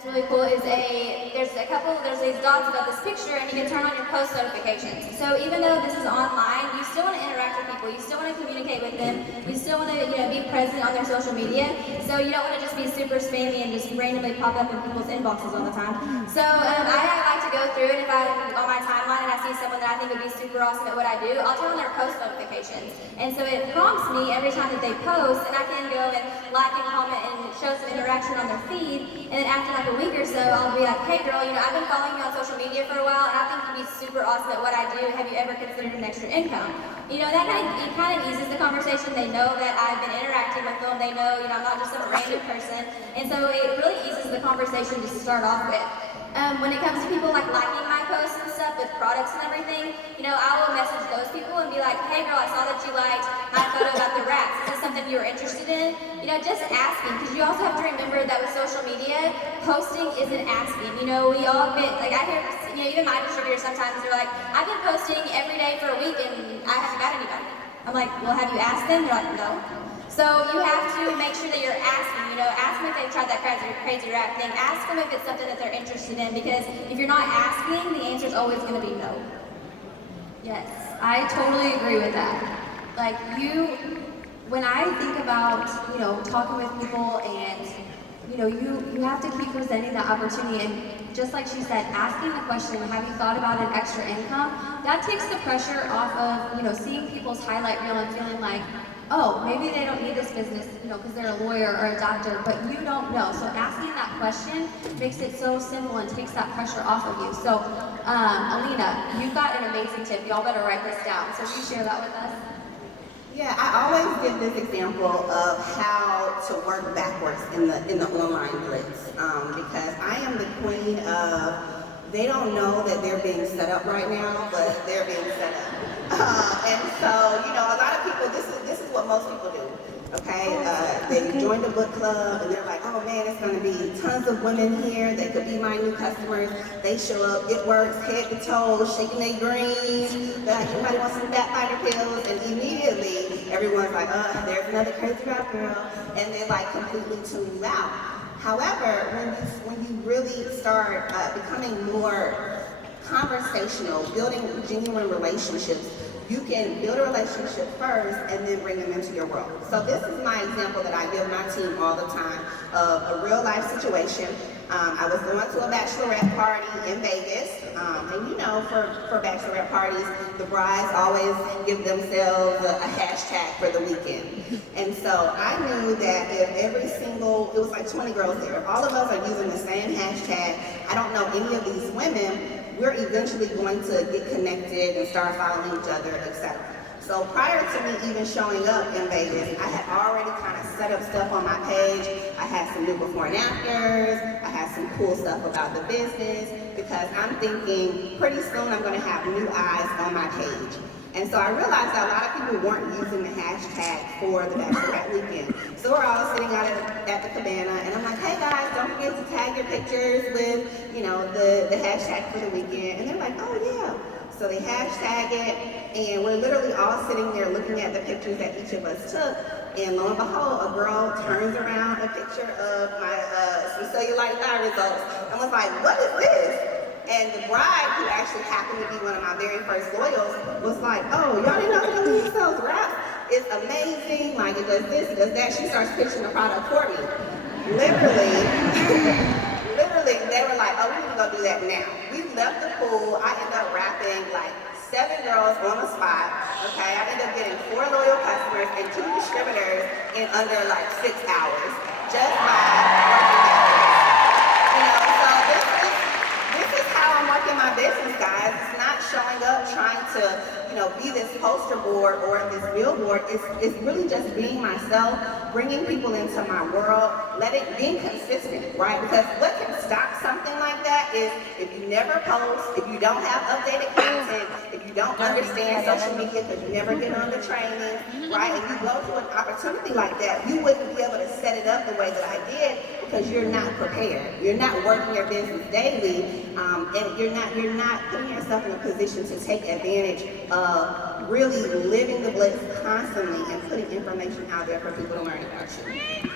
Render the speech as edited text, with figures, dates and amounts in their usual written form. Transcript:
That's really cool. There's these dots above this picture, and you can turn on your post notifications. So even though this is online, you still want to interact with people. You still want to communicate with them. You still want to, be present on their social media. So you don't want to just be super spammy and just randomly pop up in people's inboxes all the time. So I like to go through, and if I'm on my timeline and I see someone that I think would be super awesome at what I do, I'll turn on their post notifications. And so it prompts me every time that they post, and I can go and like and comment and show some interaction on their feed. And then after like a week or so, I'll be like, hey girl, I've been following you on social media for a while, and I think you'd be super awesome at what I do. Have you ever considered an extra income? That kind of eases the conversation. They know that I've been interacting with them. They know, I'm not just some random person. And so it really eases the conversation to start off with. When it comes to people like liking my posts and stuff with products and everything, I will message those people and be like, hey girl, I saw that you liked my photo about the rats. Is this something you were interested in? Just asking, because you also have to remember that with social media, posting isn't asking. We all get, like I hear, even my distributors sometimes they're like, I've been posting every day for a week and I haven't got anybody. I'm like, well, have you asked them? They're like, no. So you have to make sure that you're asking, ask them if they've tried that crazy rat thing. Ask them if it's something that they're interested in, because if you're not asking, the answer's always going to be no. Yes, I totally agree with that. Like when I think about, talking with people and, you have to keep presenting that opportunity, and just like she said, asking the question, have you thought about an extra income? That takes the pressure off of, seeing people's highlight reel and feeling like, oh, maybe they don't need this business, because they're a lawyer or a doctor, but you don't know. So asking that question makes it so simple and takes that pressure off of you. So, Alina, you've got an amazing tip. Y'all better write this down. So will you share that with us? Yeah, I always give this example of how to work backwards in the online blitz, because I am the queen of, they don't know that they're being set up right now, but they're being set up. And so, a lot of people, this is what most people do. Okay, they join the book club and they're like, oh man, it's going to be tons of women here. They could be my new customers. They show up, it works, head to toe, shaking their greens. Everybody wants some fat fighter pills, and immediately everyone's like, there's another crazy rap girl, and they like completely tune you out. However, when you really start becoming more conversational, building genuine relationships, you can build a relationship first and then bring them into your world. So this is my example that I give my team all the time of a real life situation. I was going to a bachelorette party in Vegas, and for bachelorette parties, the brides always give themselves a hashtag for the weekend. And so I knew that if it was like 20 girls there, all of us are using the same hashtag. I don't know any of these women, we're eventually going to get connected and start following each other, etc. So prior to me even showing up in Vegas, I had already kind of set up stuff on my page. I had some new before and afters. I had some cool stuff about the business, because I'm thinking pretty soon I'm going to have new eyes on my page. And so I realized that a lot of people weren't using the hashtag for the bachelorette weekend. So we're all sitting out at the cabana, and I'm like, hey guys, don't forget to tag your pictures with, the hashtag for the weekend. And they're like, oh yeah. So they hashtag it, and we're literally all sitting there looking at the pictures that each of us took. And lo and behold, a girl turns around a picture of my some cellulite thigh results and was like, what is this? And the bride, who actually happened to be one of my very first loyals, was like, oh, y'all didn't know that Alina sells wraps? It's amazing, like it does this, it does that. She starts pitching the product for me. Literally, they were like, oh, we need to go do that now. We left the pool. I ended up wrapping like 7 girls on the spot, okay? I ended up getting 4 loyal customers and 2 distributors in under like 6 hours, just by working that way. So this is how I'm working my business, guys. It's not showing up trying to, be this poster board or this billboard. It's really just being myself, bringing people into my world, being consistent, right? Because what can stop something like that is if you never post, if you don't have updated content, if you don't understand social media because you never get on the training, right? If you go to an opportunity like that, you wouldn't be able to set it up the way that I did, because you're not prepared. You're not working your business daily, and you're not putting yourself in a position to take advantage of really living the blitz constantly and putting information out there for people to learn about you.